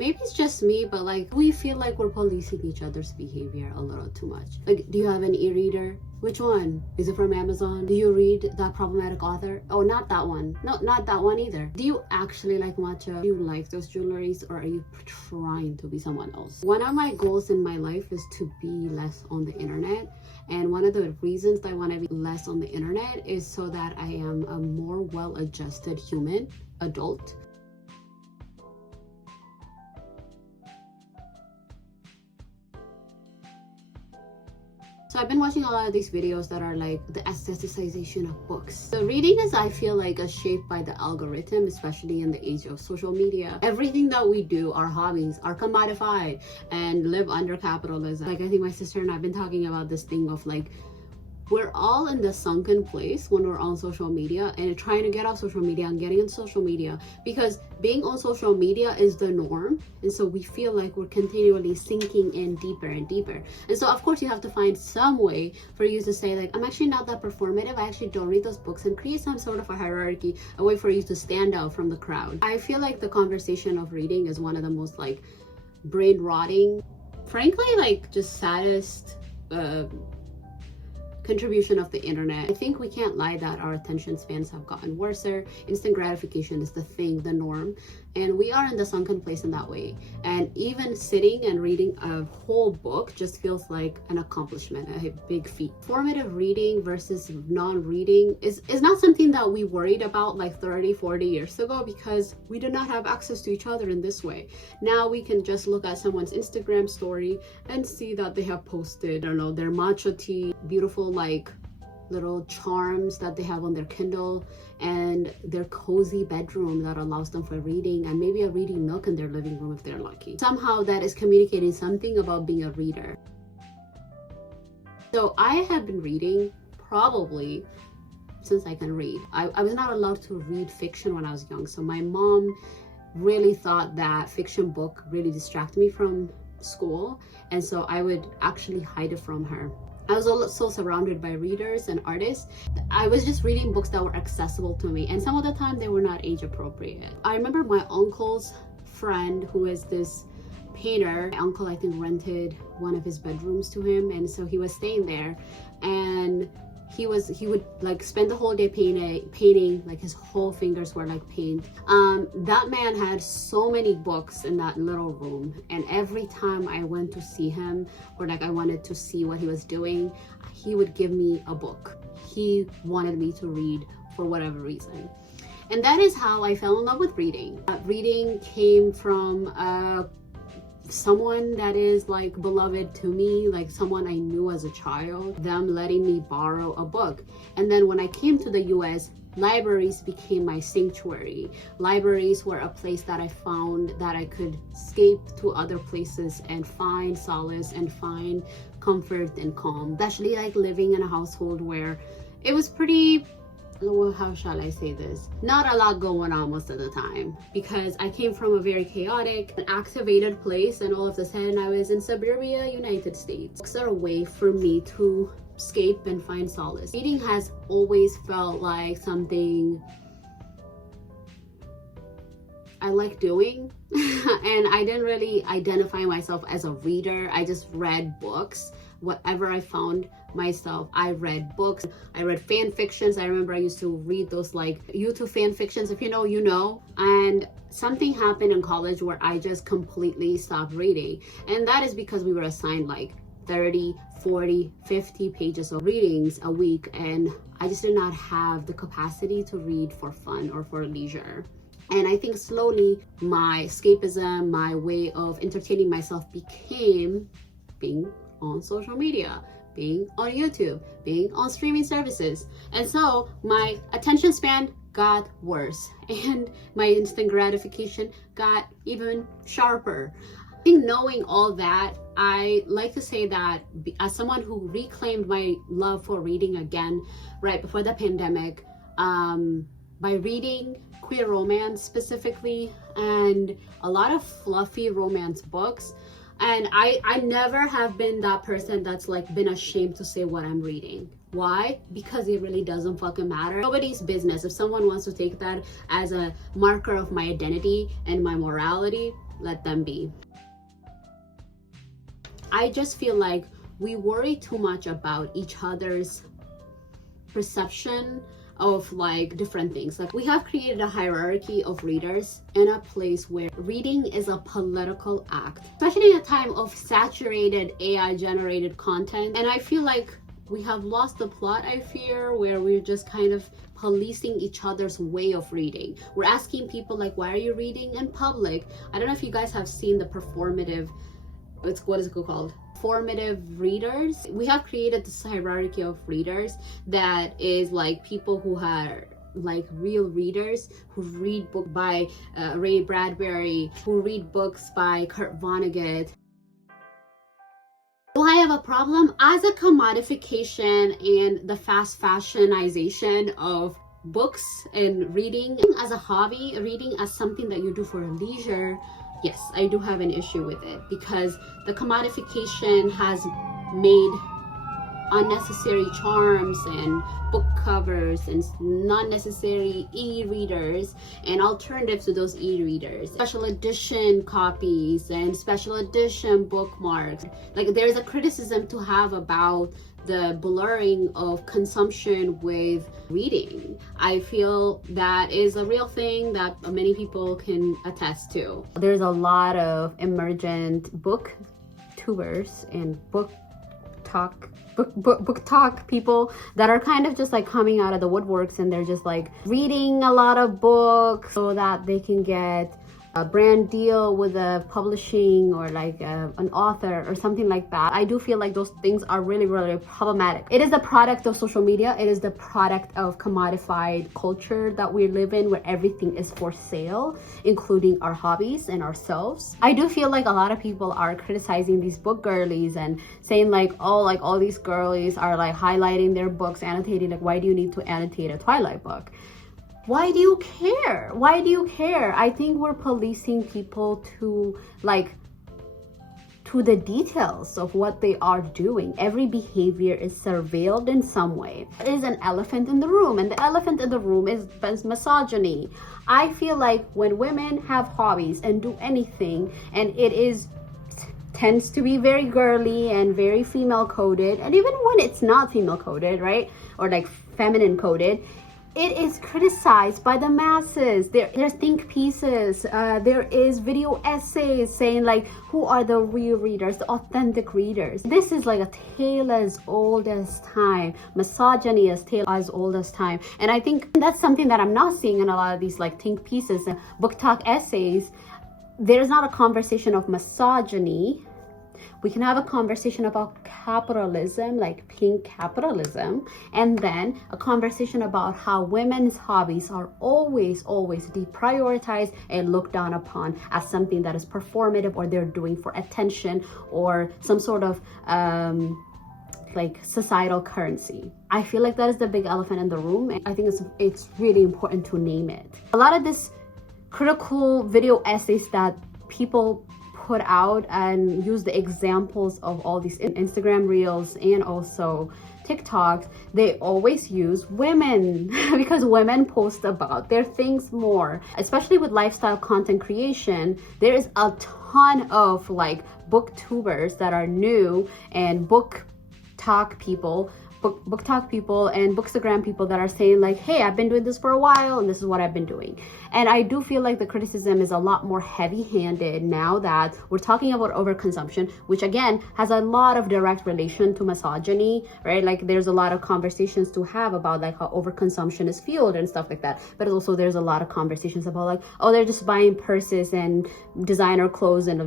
maybe it's just me, but like we feel like we're policing each other's behavior a little too much. Like, do you have an e-reader? Which one? Is it from Amazon? Do you read that problematic author? Oh, not that one. No, not that one either. Do you actually like matcha? Do you like those jewelries, or are you trying to be someone else? One of my goals in my life is to be less on the internet. And one of the reasons that I want to be less on the internet is so that I am a more well-adjusted human adult. So I've been watching a lot of these videos that are like the aestheticization of books. So reading is, I feel like, shaped by the algorithm, especially in the age of social media. Everything that we do, our hobbies, are commodified and live under capitalism. Like, I think my sister and I have been talking about this thing of like, we're all in the sunken place when we're on social media and trying to get off social media and getting on social media, because being on social media is the norm. And so we feel like we're continually sinking in deeper and deeper. And so of course you have to find some way for you to say like, I'm actually not that performative. I actually don't read those books, and create some sort of a hierarchy, a way for you to stand out from the crowd. I feel like the conversation of reading is one of the most like brain rotting, frankly, like just saddest, contribution of the internet. I think we can't lie that our attention spans have gotten worse. Instant gratification is the thing, the norm, and we are in the sunken place in that way. And even sitting and reading a whole book just feels like an accomplishment, a big feat. Formative reading versus non-reading is not something that we worried about like 30-40 years ago, because we did not have access to each other in this way. Now we can just look at someone's Instagram story and see that they have posted, I don't know, their matcha tea, beautiful like little charms that they have on their Kindle, and their cozy bedroom that allows them for reading, and maybe a reading nook in their living room if they're lucky. Somehow that is communicating something about being a reader. So I have been reading probably since I can read. I was not allowed to read fiction when I was young, so my mom really thought that fiction book really distracted me from school, and so I would actually hide it from her. I was also surrounded by readers and artists. I was just reading books that were accessible to me, and some of the time they were not age appropriate. I remember my uncle's friend, who is this painter. My uncle, I think, rented one of his bedrooms to him, and so he was staying there, and he would like spend the whole day painting, like his whole fingers were like paint. That man had so many books in that little room, and every time I went to see him, or like I wanted to see what he was doing, he would give me a book. He wanted me to read for whatever reason. And that is how I fell in love with reading. Reading came from someone that is like beloved to me, like someone I knew as a child, them letting me borrow a book. And then when I came to the US, libraries became my sanctuary. Libraries were a place that I found that I could escape to other places and find solace and find comfort and calm, especially like living in a household where it was pretty, well, how shall I say this? Not a lot going on most of the time, because I came from a very chaotic and activated place, and all of a sudden I was in suburbia, United States. Books are a way for me to escape and find solace. Reading has always felt like something I like doing, and I didn't really identify myself as a reader. I just read books. Whatever I found myself, I read books. I read fan fictions. I remember I used to read those like YouTube fan fictions. If you know, you know. And something happened in college where I just completely stopped reading. And that is because we were assigned like 30, 40, 50 pages of readings a week. And I just did not have the capacity to read for fun or for leisure. And I think slowly my escapism, my way of entertaining myself became being on social media, being on YouTube, being on streaming services. And so my attention span got worse, and my instant gratification got even sharper. I think knowing all that, I like to say that as someone who reclaimed my love for reading again right before the pandemic, by reading queer romance specifically, and a lot of fluffy romance books. And I never have been that person that's like been ashamed to say what I'm reading. Why? Because it really doesn't fucking matter. Nobody's business. If someone wants to take that as a marker of my identity and my morality, let them be. I just feel like we worry too much about each other's perception of like different things. Like we have created a hierarchy of readers in a place where reading is a political act, especially in a time of saturated AI generated content. And I feel like we have lost the plot, I fear, where we're just kind of policing each other's way of reading. We're asking people like, why are you reading in public? I don't know if you guys have seen the performative, what is it called? Formative readers. We have created this hierarchy of readers that is like people who are like real readers, who read books by Ray Bradbury, who read books by Kurt Vonnegut. Do I have a problem? As a commodification and the fast fashionization of books and reading as a hobby, reading as something that you do for leisure, yes, I do have an issue with it, because the commodification has made unnecessary charms and book covers and non-necessary e-readers and alternatives to those e-readers, special edition copies and special edition bookmarks. Like there's a criticism to have about the blurring of consumption with reading. I feel that is a real thing that many people can attest to. There's a lot of emergent booktubers and book talk people that are kind of just like coming out of the woodworks, and they're just like reading a lot of books so that they can get a brand deal with a publishing or like an author or something like that. I do feel like those things are really, really problematic. It is the product of social media. It is the product of commodified culture that we live in, where everything is for sale, including our hobbies and ourselves. I do feel like a lot of people are criticizing these book girlies and saying like, oh, like all these girlies are like highlighting their books, annotating, like why do you need to annotate a Twilight book? Why do you care? Why do you care? I think we're policing people to the details of what they are doing. Every behavior is surveilled in some way. There is an elephant in the room, and the elephant in the room is misogyny. I feel like when women have hobbies and do anything, and tends to be very girly and very female coded, and even when it's not female coded, right? Or like feminine coded, it is criticized by the masses. There's think pieces, there is video essays saying like, who are the real readers, the authentic readers. This is like a tale as old as time. Misogyny is tale as old as time. And I think that's something that I'm not seeing in a lot of these like think pieces and book talk essays. There's not a conversation of misogyny. We can have a conversation about capitalism, like pink capitalism, and then a conversation about how women's hobbies are always deprioritized and looked down upon as something that is performative, or they're doing for attention or some sort of like societal currency. I feel like that is the big elephant in the room, and I think it's really important to name it. A lot of this critical video essays that people put out and use the examples of all these Instagram reels and also TikToks, they always use women because women post about their things more, especially with lifestyle content creation. There is a ton of like booktubers that are new, and book talk people and bookstagram people that are saying like, hey, I've been doing this for a while and this is what I've been doing. And I do feel like the criticism is a lot more heavy-handed now that we're talking about overconsumption, which again has a lot of direct relation to misogyny, right? Like there's a lot of conversations to have about like how overconsumption is fueled and stuff like that. But also there's a lot of conversations about like, oh, they're just buying purses and designer clothes and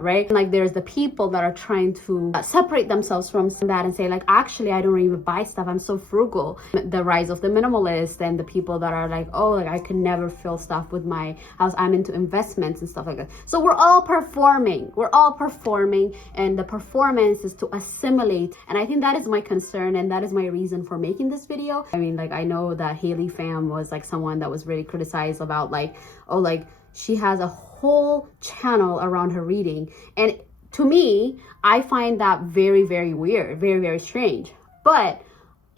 right? And like there's the people that are trying to separate themselves from that and say like, actually, I don't even buy stuff, I'm so frugal. The rise of the minimalist and the people that are like, oh, like I can never fill stuff with my house, I'm into investments and stuff like that. So we're all performing, and the performance is to assimilate. And I think that is my concern, and that is my reason for making this video. I mean, like I know that Haley Pham was like someone that was really criticized about like, oh, like she has a whole channel around her reading, and to me, I find that very, very weird, very, very strange. But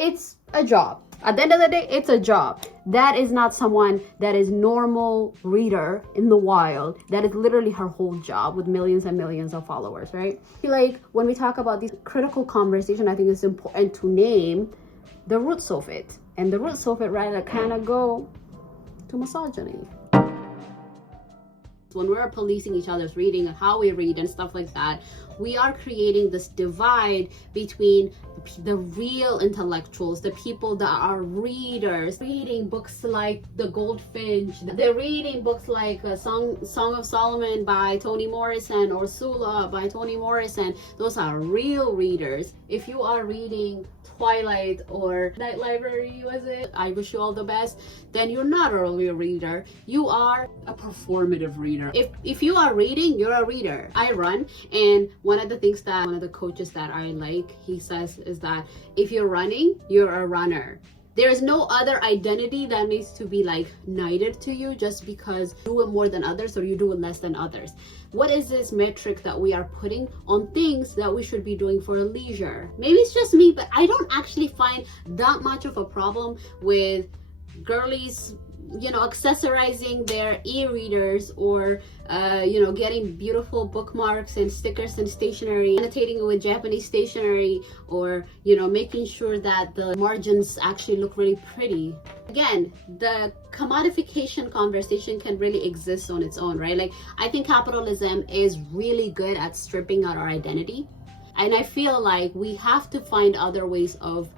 it's a job. At the end of the day, it's a job. That is not someone that is normal reader in the wild. That is literally her whole job with millions and millions of followers, right? Like when we talk about these critical conversation, I think it's important to name the roots of it. And the roots of it, right, that kind of go to misogyny. When we're policing each other's reading and how we read and stuff like that, we are creating this divide between the real intellectuals, the people that are readers, reading books like The Goldfinch. They're reading books like Song of Solomon by Toni Morrison or Sula by Toni Morrison. Those are real readers. If you are reading Twilight or Night Library, was it? I Wish You All the Best, then you're not a real reader. You are a performative reader. If you are reading, you're a reader. I run, and one of the things that one of the coaches that I like, he says is that if you're running, you're a runner. There is no other identity that needs to be like knighted to you just because you do it more than others or you do it less than others. What is this metric that we are putting on things that we should be doing for leisure? Maybe it's just me, but I don't actually find that much of a problem with girlies, accessorizing their e-readers or getting beautiful bookmarks and stickers and stationery, annotating with Japanese stationery, or making sure that the margins actually look really pretty. Again, the commodification conversation can really exist on its own, right? Like, I think capitalism is really good at stripping out our identity, and I feel like we have to find other ways of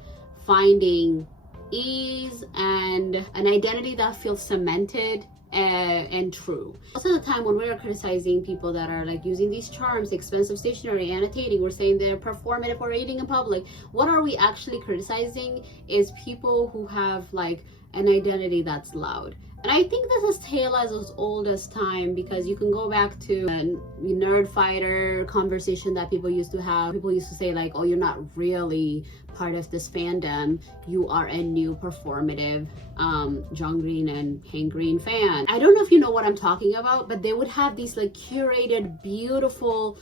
finding ease and an identity that feels cemented and true. Most of the time when we're criticizing people that are like using these charms, expensive stationery, annotating, we're saying they're performative or reading in public. What are we actually criticizing is people who have like an identity that's loud. And I think this is tale as old as time, because you can go back to a nerd fighter conversation that people used to have. People used to say like, oh, you're not really part of this fandom. You are a new performative John Green and Hank Green fan. I don't know if you know what I'm talking about, but they would have these like curated, beautiful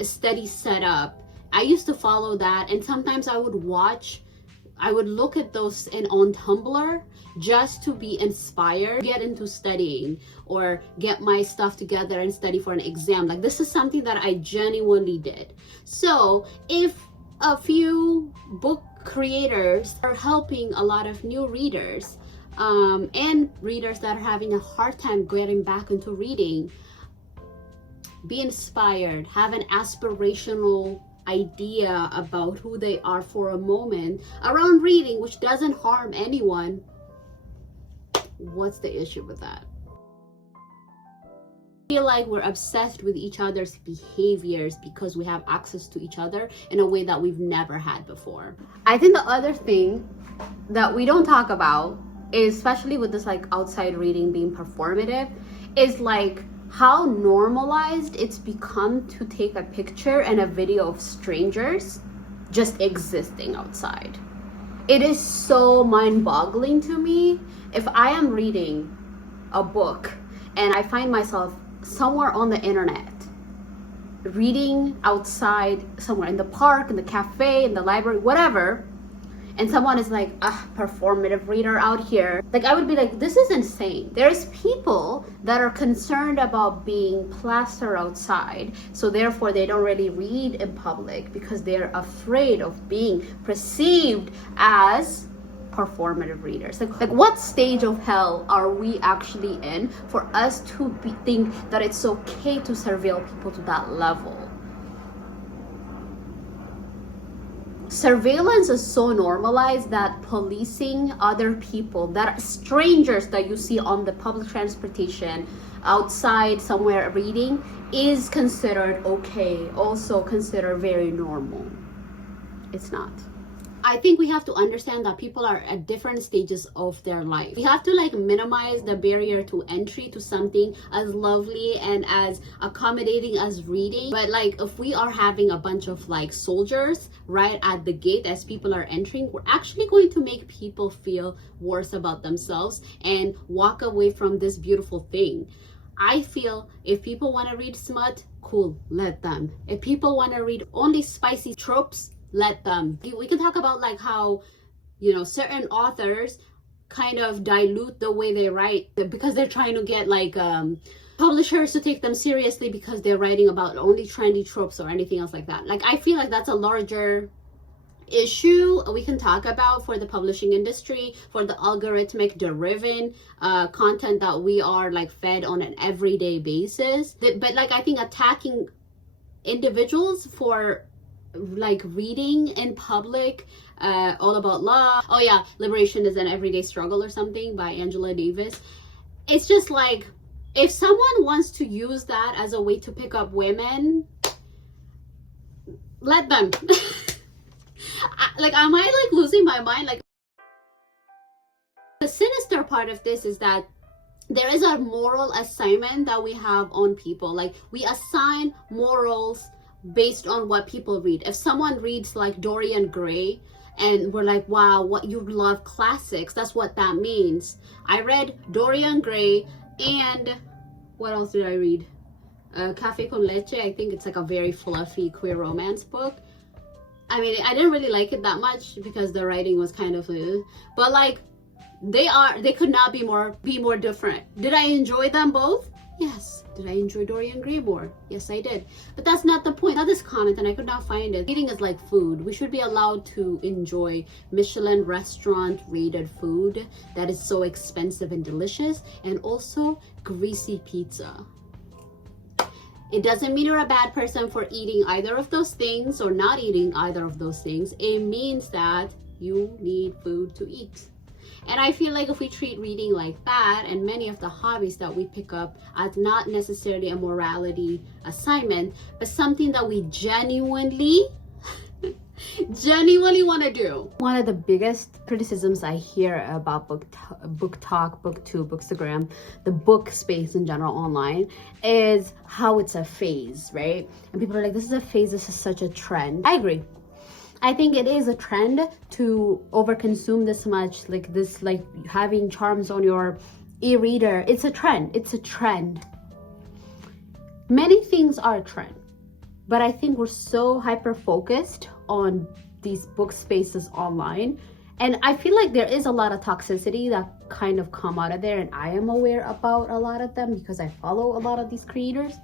study set up. I used to follow that, and sometimes I would look at those on Tumblr just to be inspired, get into studying or get my stuff together and study for an exam. Like, this is something that I genuinely did. So if a few book creators are helping a lot of new readers and readers that are having a hard time getting back into reading, be inspired, have an aspirational idea about who they are for a moment around reading, which doesn't harm anyone, what's the issue with that? I feel like we're obsessed with each other's behaviors because we have access to each other in a way that we've never had before. I think the other thing that we don't talk about, especially with this like outside reading being performative, is like how normalized it's become to take a picture and a video of strangers just existing outside. It is so mind-boggling to me. If I am reading a book and I find myself somewhere on the internet, reading outside somewhere in the park, in the cafe, in the library, whatever, and someone is like, performative reader out here, like, I would be like, this is insane. There's people that are concerned about being plastered outside, so therefore they don't really read in public because they're afraid of being perceived as performative readers. Like what stage of hell are we actually in for us to think that it's okay to surveil people to that level? Surveillance is so normalized that policing other people, that are strangers that you see on the public transportation, outside somewhere reading, is considered okay, also considered very normal. It's not. I think we have to understand that people are at different stages of their life. We have to like minimize the barrier to entry to something as lovely and as accommodating as reading. But like, if we are having a bunch of like soldiers right at the gate as people are entering, we're actually going to make people feel worse about themselves and walk away from this beautiful thing. I feel if people want to read smut, cool, let them. If people want to read only spicy tropes, let them. We can talk about like how certain authors kind of dilute the way they write because they're trying to get like publishers to take them seriously because they're writing about only trendy tropes or anything else like that. Like, I feel like that's a larger issue we can talk about for the publishing industry, for the algorithmic driven content that we are like fed on an everyday basis. But like, I think attacking individuals for like reading in public, all about love, oh yeah, liberation is an everyday struggle or something by Angela Davis, it's just like, if someone wants to use that as a way to pick up women, let them. Like, am I like losing my mind? Like, the sinister part of this is that there is a moral assignment that we have on people. Like, we assign morals based on what people read. If someone reads like Dorian Gray and we're like, wow, what, you love classics, that's what that means. I read Dorian Gray, and what else did I read? Café con Leche. I think it's like a very fluffy queer romance book. I mean, I didn't really like it that much because the writing was kind of but like, they could not be more different. Did I enjoy them both? Yes. Did I enjoy Dorian Gray more? Yes, I did. But that's not the point. Not this comment, and I could not find it. Eating is like food. We should be allowed to enjoy Michelin restaurant rated food that is so expensive and delicious, and also greasy pizza. It doesn't mean you're a bad person for eating either of those things or not eating either of those things. It means that you need food to eat. And I feel like if we treat reading like that, and many of the hobbies that we pick up as not necessarily a morality assignment, but something that we genuinely want to do. One of the biggest criticisms I hear about book talk, booktube, bookstagram, the book space in general online, is how it's a phase, right? And people are like, this is a phase, this is such a trend. I agree. I think it is a trend to overconsume this much, like this, like having charms on your e-reader. It's a trend. It's a trend. Many things are a trend, but I think we're so hyper focused on these book spaces online, and I feel like there is a lot of toxicity that kind of come out of there, and I am aware about a lot of them because I follow a lot of these creators.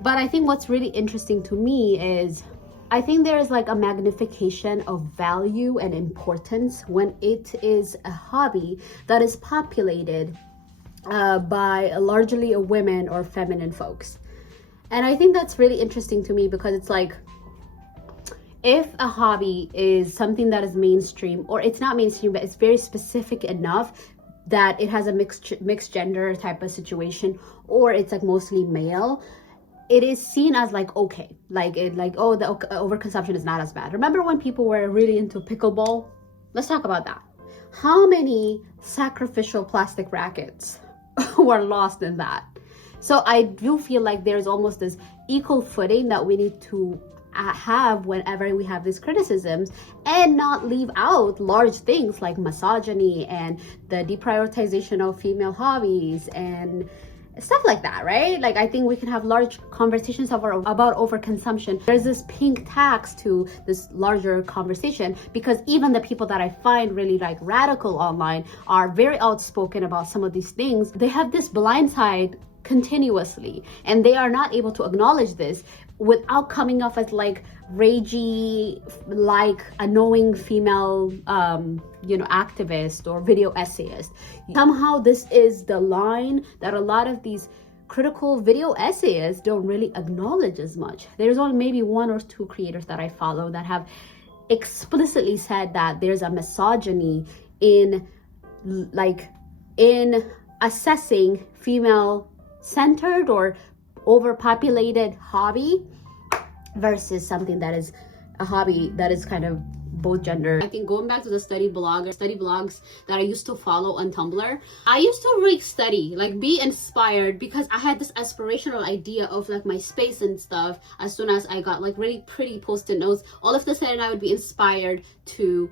But I think what's really interesting to me is I think there is like a magnification of value and importance when it is a hobby that is populated by largely a women or feminine folks. And I think that's really interesting to me because it's like, if a hobby is something that is mainstream, or it's not mainstream, but it's very specific enough that it has a mixed gender type of situation, or it's like mostly male, it is seen as like, okay, like the overconsumption is not as bad. Remember when people were really into pickleball? Let's talk about that. How many sacrificial plastic rackets were lost in that? So I do feel like there's almost this equal footing that we need to have whenever we have these criticisms, and not leave out large things like misogyny and the deprioritization of female hobbies and stuff like that, right? Like, I think we can have large conversations about overconsumption. There's this pink tax to this larger conversation, because even the people that I find really like radical online are very outspoken about some of these things. They have this blind side continuously, and they are not able to acknowledge this without coming off as like ragey, like annoying female activist or video essayist. Somehow this is the line that a lot of these critical video essayists don't really acknowledge as much. There's only maybe one or two creators that I follow that have explicitly said that there's a misogyny in assessing female centered or overpopulated hobby versus something that is a hobby that is kind of both gender. I think going back to the study blogs that I used to follow on Tumblr, I used to really study, like be inspired, because I had this aspirational idea of like my space and stuff. As soon as I got like really pretty post-it notes, all of a sudden I would be inspired to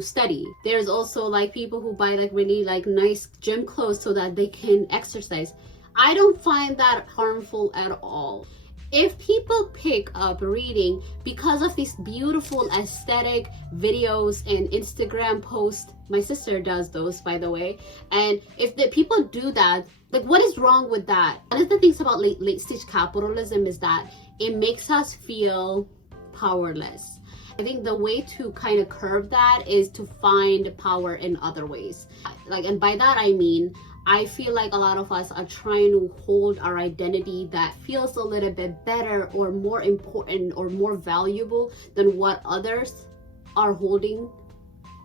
study. There's also like people who buy like really like nice gym clothes so that they can exercise. I don't find that harmful at all. If people pick up reading because of these beautiful aesthetic videos and Instagram posts, my sister does those, by the way, and if the people do that, like, what is wrong with that? One of the things about late stage capitalism is that it makes us feel powerless. I think the way to kind of curb that is to find power in other ways. Like, and by that I mean, I feel like a lot of us are trying to hold our identity that feels a little bit better or more important or more valuable than what others are holding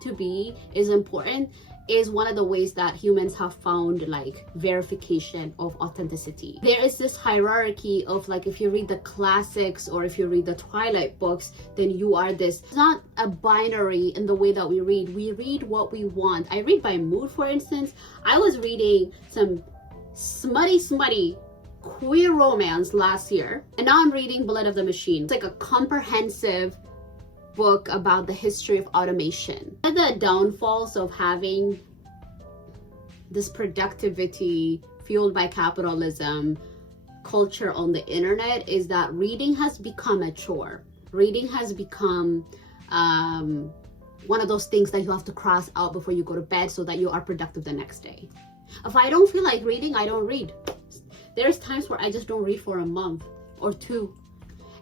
to be is important, is one of the ways that humans have found like verification of authenticity. There is this hierarchy of like, if you read the classics or if you read the Twilight books, then you are this. It's not a binary in the way that we read what we want. I read by mood. For instance, I was reading some smutty queer romance last year, and now I'm reading Blood of the Machine. It's like a comprehensive book about the history of automation. One of the downfalls of having this productivity fueled by capitalism culture on the internet is that reading has become a chore. Reading has become one of those things that you have to cross out before you go to bed so that you are productive the next day. If I don't feel like reading, I don't read. There's times where I just don't read for a month or two.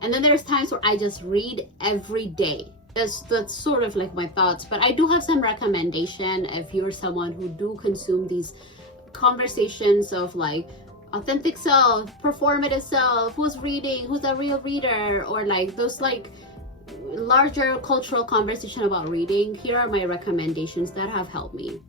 And then there's times where I just read every day. That's sort of like my thoughts, but I do have some recommendation if you're someone who do consume these conversations of like authentic self, performative self, who's reading, who's a real reader, or like those like larger cultural conversation about reading. Here are my recommendations that have helped me.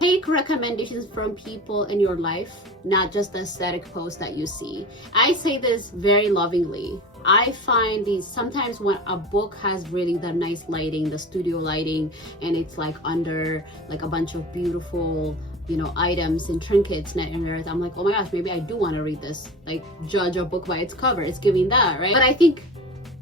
Take recommendations from people in your life, not just the aesthetic posts that you see. I say this very lovingly. I find these sometimes when a book has really the nice lighting, the studio lighting, and it's like under like a bunch of beautiful, you know, items and trinkets and earth, I'm like, oh my gosh, maybe I do want to read this. Like, judge a book by its cover. It's giving that, right? But I think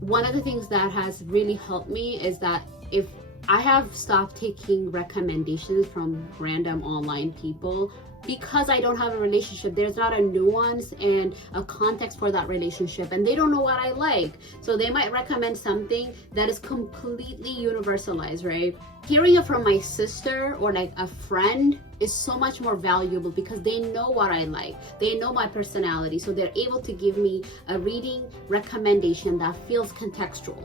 one of the things that has really helped me is that if I have stopped taking recommendations from random online people because I don't have a relationship. There's not a nuance and a context for that relationship, and they don't know what I like. So they might recommend something that is completely universalized, right? Hearing it from my sister or like a friend is so much more valuable because they know what I like. They know my personality. So they're able to give me a reading recommendation that feels contextual.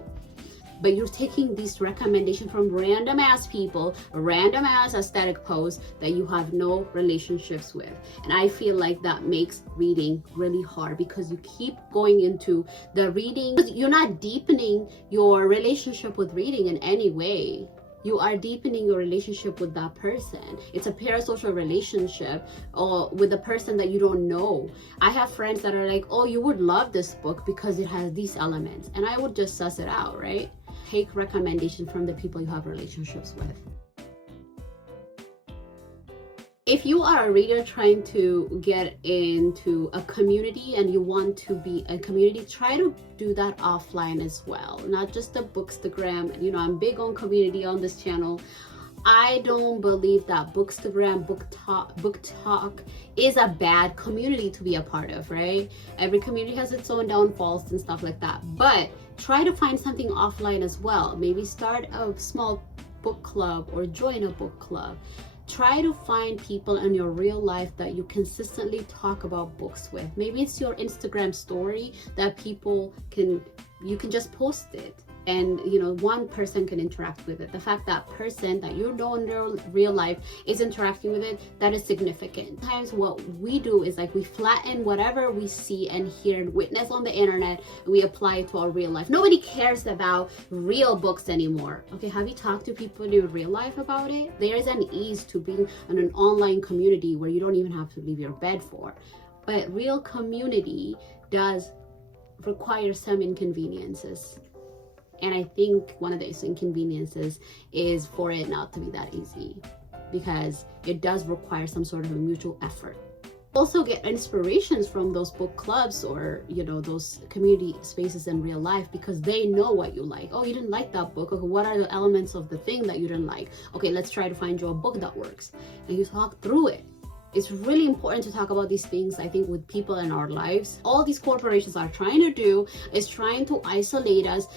But you're taking these recommendations from random ass people, random ass aesthetic posts that you have no relationships with. And I feel like that makes reading really hard because you keep going into the reading. You're not deepening your relationship with reading in any way. You are deepening your relationship with that person. It's a parasocial relationship or with a person that you don't know. I have friends that are like, oh, you would love this book because it has these elements. And I would just suss it out, right? Take recommendations from the people you have relationships with. If you are a reader trying to get into a community and you want to be a community, try to do that offline as well, not just the bookstagram. You know, I'm big on community on this channel. I don't believe that bookstagram, book talk is a bad community to be a part of, right? Every community has its own downfalls and stuff like that. But try to find something offline as well. Maybe start a small book club or join a book club. Try to find people in your real life that you consistently talk about books with. Maybe it's your Instagram story that you can just post it. And you know, one person can interact with it. The fact that person that you know in real life is interacting with it, that is significant. Sometimes what we do is like we flatten whatever we see and hear and witness on the internet, and we apply it to our real life. Nobody cares about real books anymore. Okay, have you talked to people in your real life about it? There is an ease to being in an online community where you don't even have to leave your bed for. But real community does require some inconveniences. And I think one of those inconveniences is for it not to be that easy because it does require some sort of a mutual effort. Also get inspirations from those book clubs or, you know, those community spaces in real life because they know what you like. Oh, you didn't like that book. Okay, what are the elements of the thing that you didn't like? Okay, let's try to find you a book that works. And you talk through it. It's really important to talk about these things, I think, with people in our lives. All these corporations are trying to do is trying to isolate us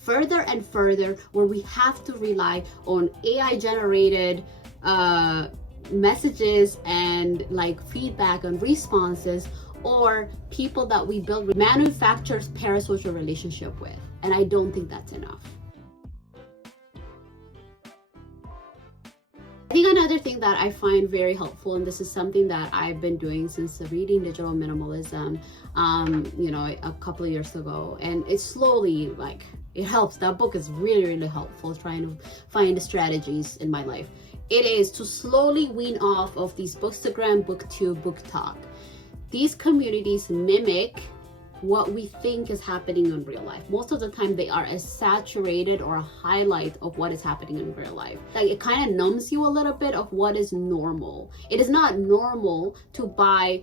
further and further, where we have to rely on AI generated messages and like feedback and responses, or people that we build manufactured parasocial relationship with. And I don't think that's enough. I think another thing that I find very helpful, and this is something that I've been doing since reading Digital Minimalism, a couple of years ago, and it's slowly, like, it helps. That book is really, really helpful trying to find strategies in my life. It is to slowly wean off of these Bookstagram, BookTube, BookTok. These communities mimic what we think is happening in real life. Most of the time they are a saturated or a highlight of what is happening in real life. Like, it kind of numbs you a little bit of what is normal. It is not normal to buy,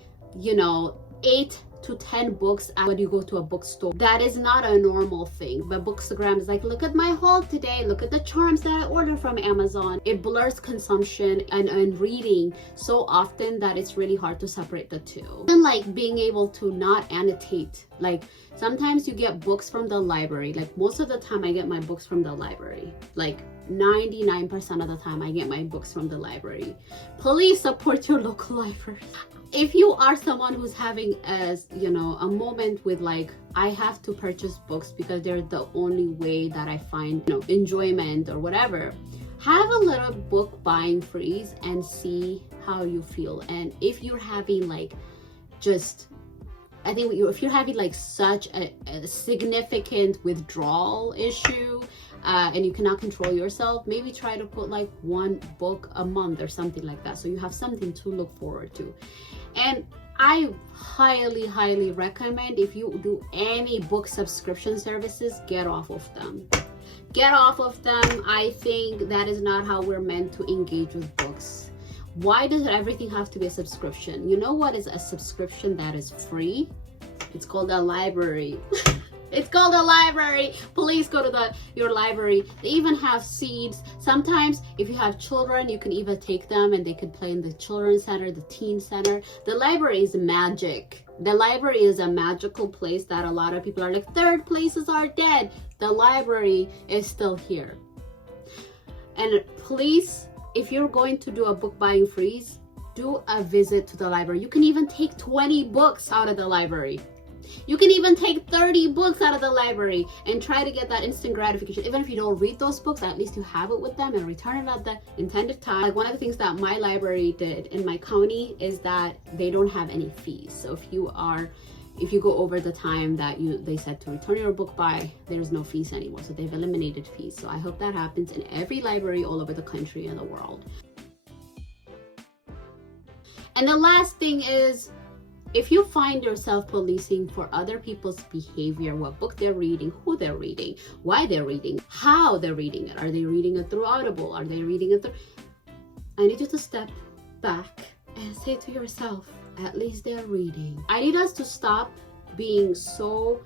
8 to 10 books when you go to a bookstore. That is not a normal thing. But Bookstagram is like, look at my haul today, look at the charms that I ordered from Amazon. It blurs consumption and reading so often that it's really hard to separate the two. And like being able to not annotate. Like, sometimes you get books from the library. Like, most of the time I get my books from the library. Like 99% of the time I get my books from the library. Please support your local library. If you are someone who's having a moment with like, I have to purchase books because they're the only way that I find enjoyment or whatever, have a little book buying freeze and see how you feel. And if you're having like if you're having like such a significant withdrawal issue, and you cannot control yourself, maybe try to put like 1 book a month or something like that, so you have something to look forward to. And I highly, highly recommend, if you do any book subscription services, get off of them. Get off of them. I think that is not how we're meant to engage with books. Why does everything have to be a subscription? You know what is a subscription that is free? It's called a library. It's called a library. Please go to your library. They even have seeds. Sometimes if you have children, you can even take them and they can play in the children's center, the teen center. The library is magic. The library is a magical place that a lot of people are like, third places are dead. The library is still here. And please, if you're going to do a book buying freeze, do a visit to the library. You can even take 20 books out of the library. You can even take 30 books out of the library and try to get that instant gratification. Even if you don't read those books, at least you have it with them and return it at the intended time. Like, one of the things that my library did in my county is that they don't have any fees. So if you go over the time that they said to return your book by, there's no fees anymore. So they've eliminated fees. So I hope that happens in every library all over the country and the world. And the last thing is, if you find yourself policing for other people's behavior, what book they're reading, who they're reading, why they're reading, how they're reading it, are they reading it through Audible, are they reading it through... I need you to step back and say to yourself, at least they're reading. I need us to stop being so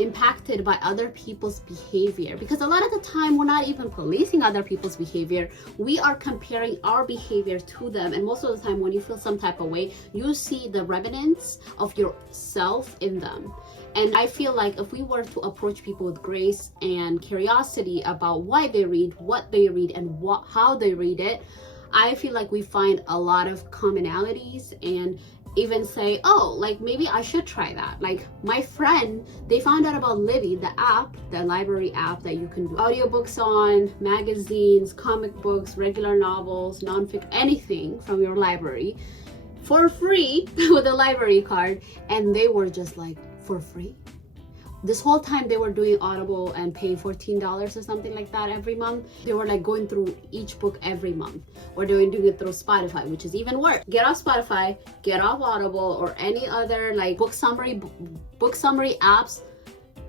impacted by other people's behavior, because a lot of the time we're not even policing other people's behavior. We are comparing our behavior to them, and most of the time when you feel some type of way, you see the remnants of yourself in them. And I feel like if we were to approach people with grace and curiosity about why they read, what they read, and how they read it, I feel like we find a lot of commonalities and even say, oh, like maybe I should try that. Like my friend, they found out about Libby, the app, the library app that you can do audiobooks on, magazines, comic books, regular novels, nonfiction, anything from your library for free with a library card. And they were just like, for free? This whole time they were doing Audible and paying $14 or something like that every month. They were like going through each book every month, or they were doing it through Spotify, which is even worse. Get off Spotify, get off Audible, or any other like book summary apps.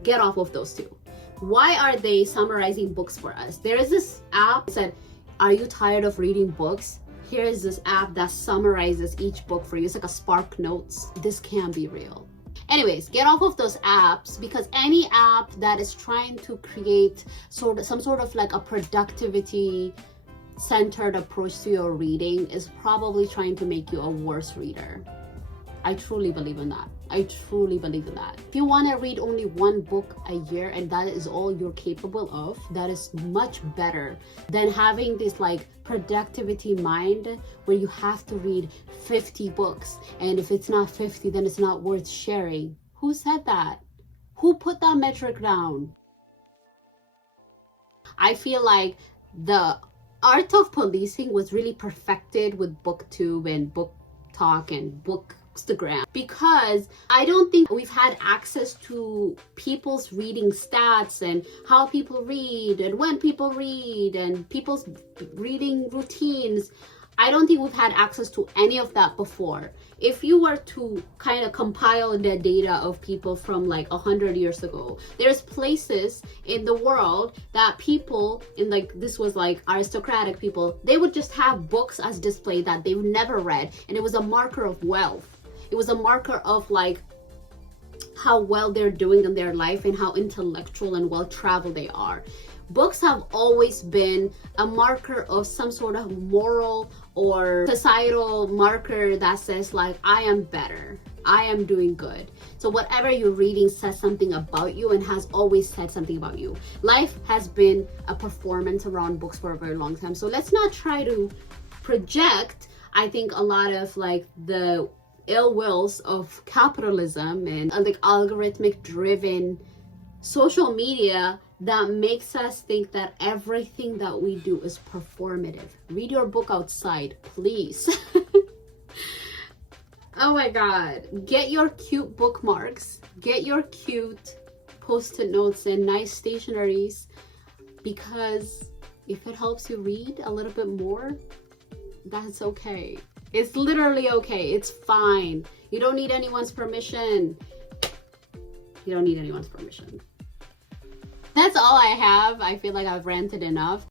Get off of those two. Why are they summarizing books for us? There is this app that said, are you tired of reading books? Here is this app that summarizes each book for you. It's like a Spark Notes. This can't be real. Anyways, get off of those apps, because any app that is trying to create some sort of like a productivity centered approach to your reading is probably trying to make you a worse reader. I truly believe in that. I truly believe in that. If you want to read only one book a year and that is all you're capable of, that is much better than having this like productivity mind where you have to read 50 books, and if it's not 50 then it's not worth sharing. Who said that? Who put that metric down? I feel like the art of policing was really perfected with booktube and book talk and bookstagram, because I don't think we've had access to people's reading stats and how people read and when people read and people's reading routines. I don't think we've had access to any of that before. If you were to kind of compile the data of people from like 100 years ago, there's places in the world that people in like, this was like aristocratic people, they would just have books as display that they've never read, and it was a marker of wealth. It was a marker of like how well they're doing in their life and how intellectual and well traveled they are. Books have always been a marker of some sort of moral or societal marker that says like, I am better, I am doing good. So whatever you're reading says something about you and has always said something about you. Life has been a performance around books for a very long time. So let's not try to project, I think, a lot of like the ill wills of capitalism and like algorithmic driven social media that makes us think that everything that we do is performative. Read your book outside, please. Oh my God. Get your cute bookmarks. Get your cute post-it notes and nice stationaries, because if it helps you read a little bit more, that's okay. It's literally okay. It's fine. You don't need anyone's permission. You don't need anyone's permission. That's all I have. I feel like I've ranted enough.